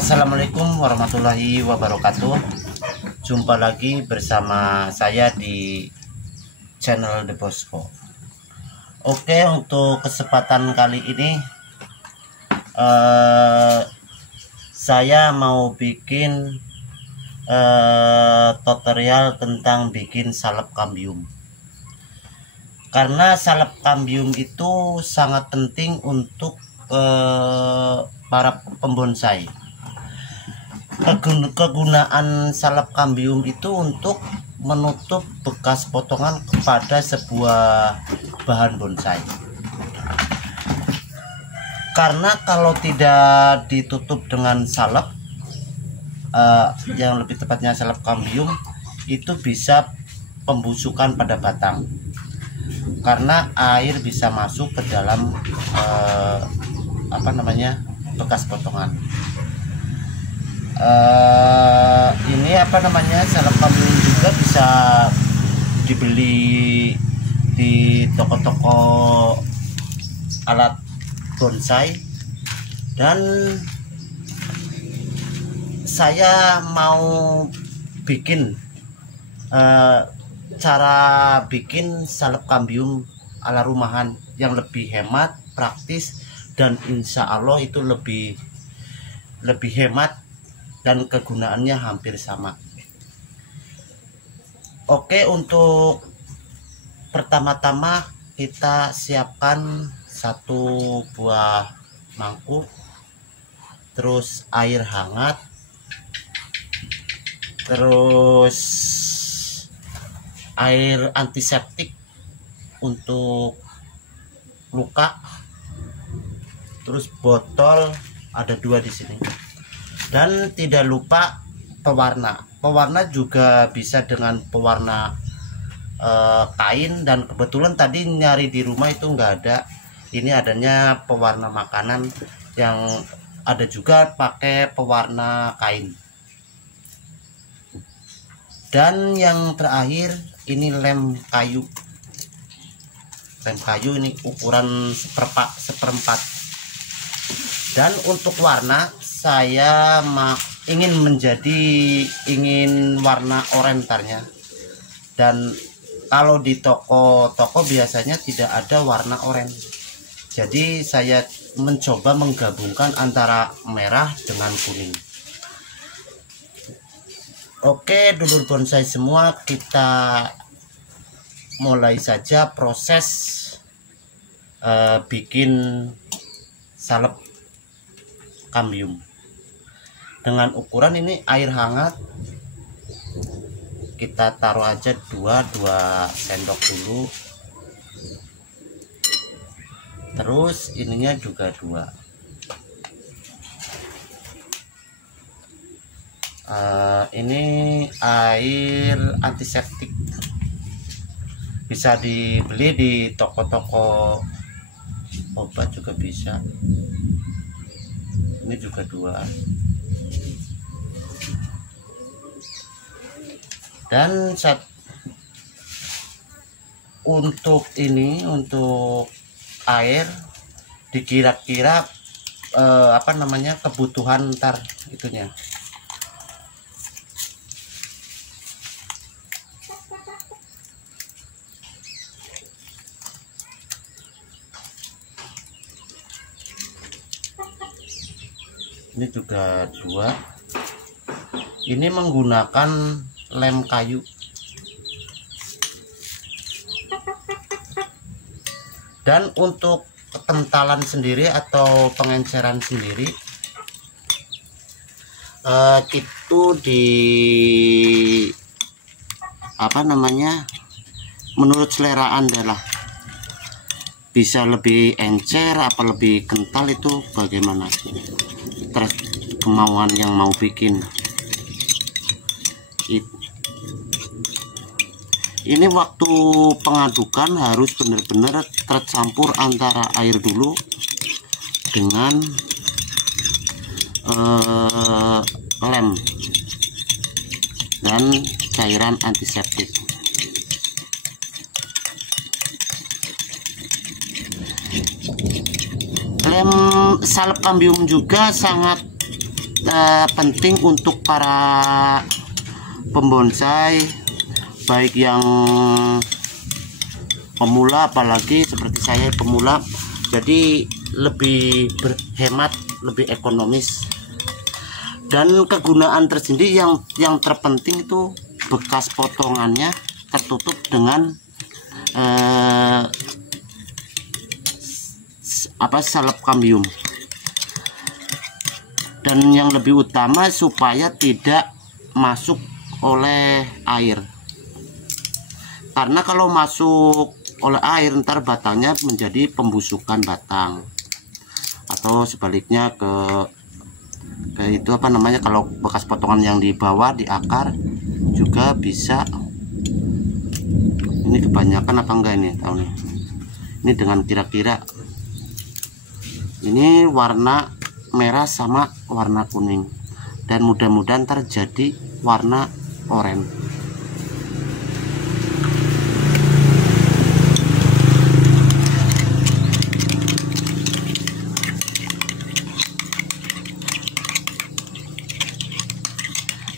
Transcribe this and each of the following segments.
Assalamualaikum warahmatullahi wabarakatuh. Jumpa lagi bersama saya di channel The Bosco. Oke, untuk kesempatan kali ini saya mau bikin tutorial tentang bikin salep kambium. Karena salep kambium itu sangat penting untuk para pembonsai. Kegunaan salep kambium itu untuk menutup bekas potongan kepada sebuah bahan bonsai. Karena kalau tidak ditutup dengan salep, yang lebih tepatnya salep kambium, itu bisa pembusukan pada batang. Karena air bisa masuk ke dalam bekas potongan. Ini salep kambium juga bisa dibeli di toko-toko alat bonsai, dan saya mau bikin cara bikin salep kambium ala rumahan yang lebih hemat, praktis, dan insya Allah itu lebih hemat dan kegunaannya hampir sama. Oke, untuk pertama-tama kita siapkan satu buah mangkuk, terus air hangat, terus air antiseptik untuk luka, terus botol ada 2 di sini, dan tidak lupa pewarna. Pewarna juga bisa dengan pewarna kain, dan kebetulan tadi nyari di rumah itu nggak ada. Ini adanya pewarna makanan, yang ada juga pakai pewarna kain. Dan yang terakhir ini lem kayu. Lem kayu ini ukuran seperempat. Dan untuk warna, saya ingin warna orentarnya. Dan kalau di toko-toko biasanya tidak ada warna oranye. Jadi saya mencoba menggabungkan antara merah dengan kuning. Oke, dulur bonsai semua, kita mulai saja proses bikin salep kambium. Dengan ukuran ini air hangat kita taruh aja 2 sendok dulu, terus ininya juga 2. Ini air antiseptik, bisa dibeli di toko-toko obat juga bisa. Ini juga 2. Dan untuk air dikira-kira kebutuhan ntar itunya. Ini juga 2. Ini menggunakan lem kayu. Dan untuk kekentalan sendiri atau pengenceran sendiri, itu menurut selera Anda lah. Bisa lebih encer apa lebih kental, itu bagaimana, terus kemauan yang mau bikin. Ini waktu pengadukan harus benar-benar tercampur antara air dulu dengan lem dan cairan antiseptik. Lem salep kambium juga sangat penting untuk para pembonsai, baik yang pemula, apalagi seperti saya pemula, jadi lebih berhemat, lebih ekonomis. Dan kegunaan tersendiri yang terpenting itu bekas potongannya tertutup dengan salep kambium. Dan yang lebih utama supaya tidak masuk oleh air, karena kalau masuk oleh air ntar batangnya menjadi pembusukan batang, atau sebaliknya ke itu apa namanya, kalau bekas potongan yang di bawah di akar juga bisa. Ini kebanyakan apa enggak ini tahu nih, ini dengan kira-kira ini warna merah sama warna kuning, dan mudah-mudahan terjadi warna oranye.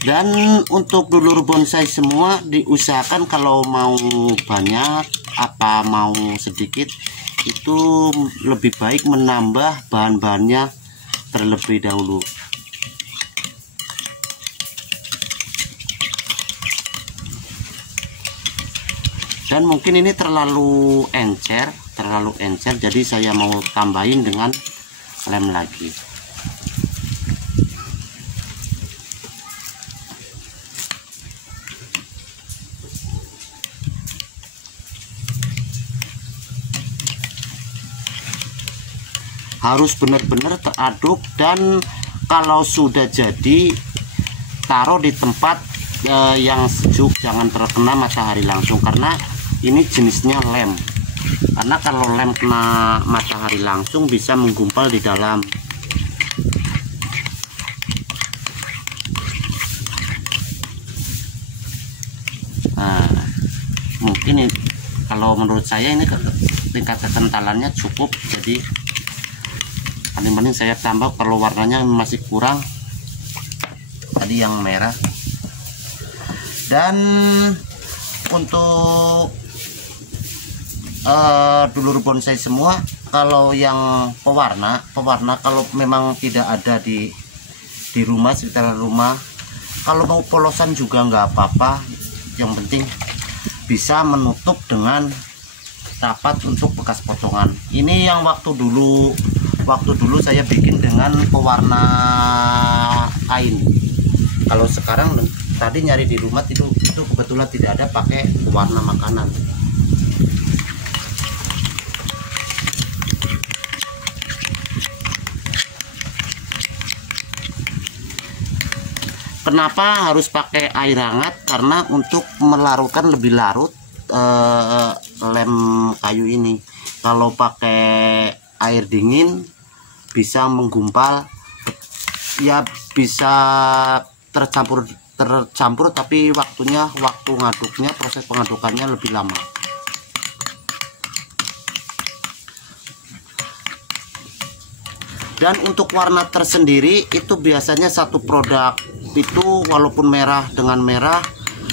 Dan untuk dulur bonsai semua diusahakan kalau mau banyak apa mau sedikit itu lebih baik menambah bahan-bahannya terlebih dahulu. Dan mungkin ini terlalu encer, jadi saya mau tambahin dengan lem lagi. Harus benar-benar teraduk, dan kalau sudah jadi taruh di tempat yang sejuk, jangan terkena matahari langsung, karena ini jenisnya lem. Karena kalau lem kena matahari langsung bisa menggumpal di dalam. Nah, mungkin kalau menurut saya ini tingkat kekentalannya cukup, jadi paling-paling saya tambah kalau warnanya masih kurang tadi yang merah. Dan untuk dulur bonsai semua, kalau yang pewarna kalau memang tidak ada di rumah, sekitar rumah, kalau mau polosan juga nggak apa-apa, yang penting bisa menutup dengan rapat untuk bekas potongan. Ini yang waktu dulu saya bikin dengan pewarna kain. Kalau sekarang tadi nyari di rumah itu kebetulan tidak ada, pakai pewarna makanan. Kenapa harus pakai air hangat? Karena untuk melarutkan lebih larut lem kayu ini. Kalau pakai air dingin bisa menggumpal, ya bisa tercampur, tapi waktu ngaduknya, proses pengadukannya lebih lama. Dan untuk warna tersendiri itu biasanya satu produk itu walaupun merah dengan merah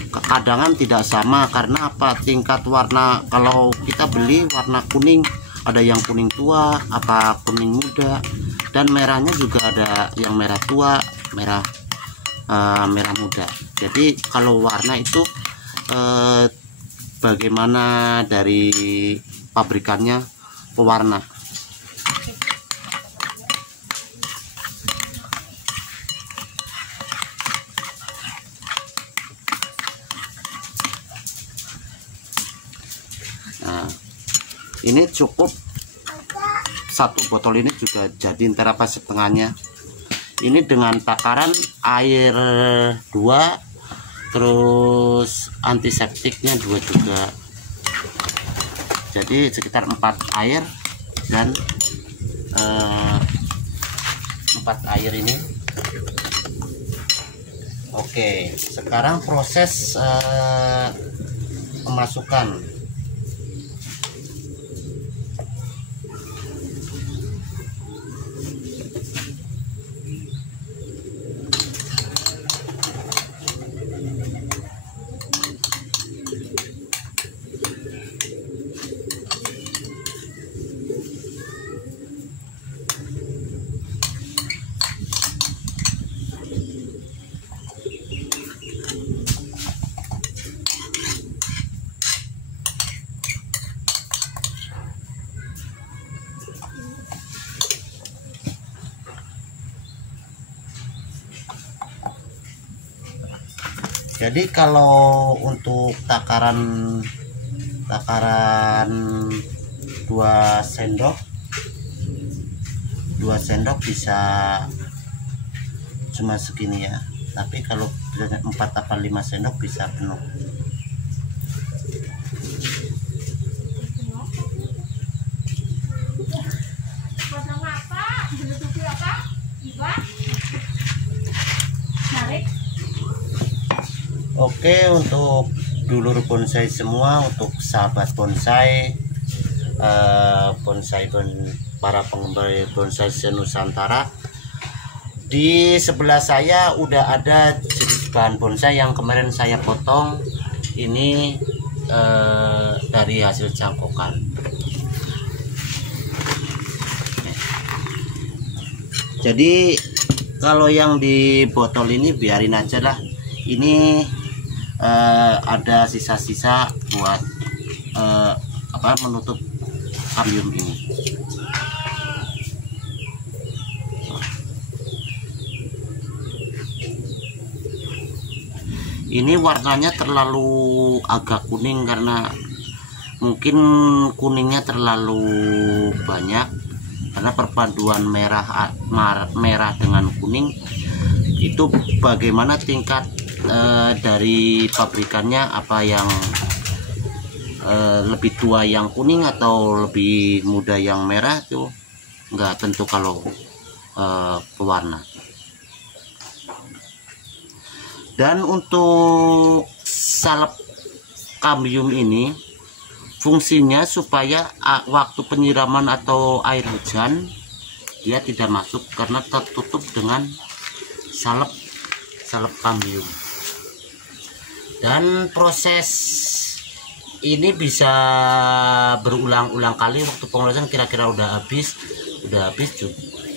kadangan tidak sama. Karena apa? Tingkat warna, kalau kita beli warna kuning, ada yang kuning tua, apa kuning muda, dan merahnya juga ada yang merah tua, merah muda. Jadi kalau warna itu bagaimana dari pabrikannya pewarna. Nah, ini cukup satu botol ini juga jadi, ntar apa setengahnya. Ini dengan takaran air 2, terus antiseptiknya 2 juga, jadi sekitar 4 air dan 4 air ini. Oke, sekarang proses pemasukan. Jadi kalau untuk takaran 2 sendok bisa cuma segini ya, tapi kalau 4 atau 5 sendok bisa penuh. Oke, untuk dulur bonsai semua, untuk sahabat bonsai, para penggemar bonsai se-Nusantara, di sebelah saya udah ada jenis bahan bonsai yang kemarin saya potong. Ini dari hasil cangkokan. Jadi kalau yang di botol ini biarin aja lah. Ini ada sisa-sisa buat menutup kambium ini. Ini warnanya terlalu agak kuning karena mungkin kuningnya terlalu banyak, karena perpaduan merah dengan kuning itu bagaimana tingkat dari pabrikannya, apa yang lebih tua yang kuning atau lebih muda yang merah, itu nggak tentu kalau pewarna. Dan untuk salep kambium ini fungsinya supaya waktu penyiraman atau air hujan dia tidak masuk karena tertutup dengan salep kambium. Dan proses ini bisa berulang-ulang kali. Waktu pengolahan kira-kira udah habis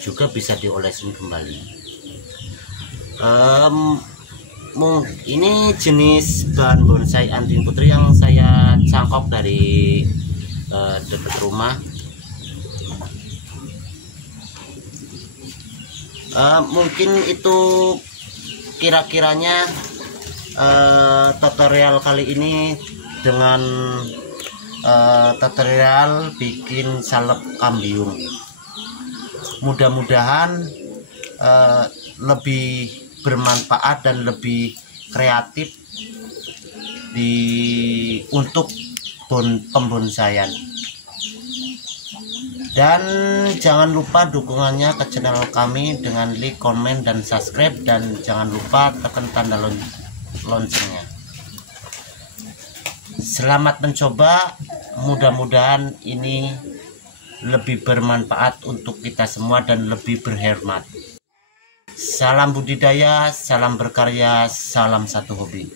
juga bisa diolesin kembali. Ini jenis bahan bonsai anting putri yang saya cangkok dari dekat rumah. Mungkin itu kira-kiranya tutorial kali ini dengan tutorial bikin salep kambium. Mudah-mudahan lebih bermanfaat dan lebih kreatif untuk pembonsaian. Dan jangan lupa dukungannya ke channel kami dengan like, komen, dan subscribe, dan jangan lupa tekan tanda loncengnya. Selamat mencoba, mudah-mudahan ini lebih bermanfaat untuk kita semua dan lebih berhemat. Salam budidaya, salam berkarya, salam satu hobi.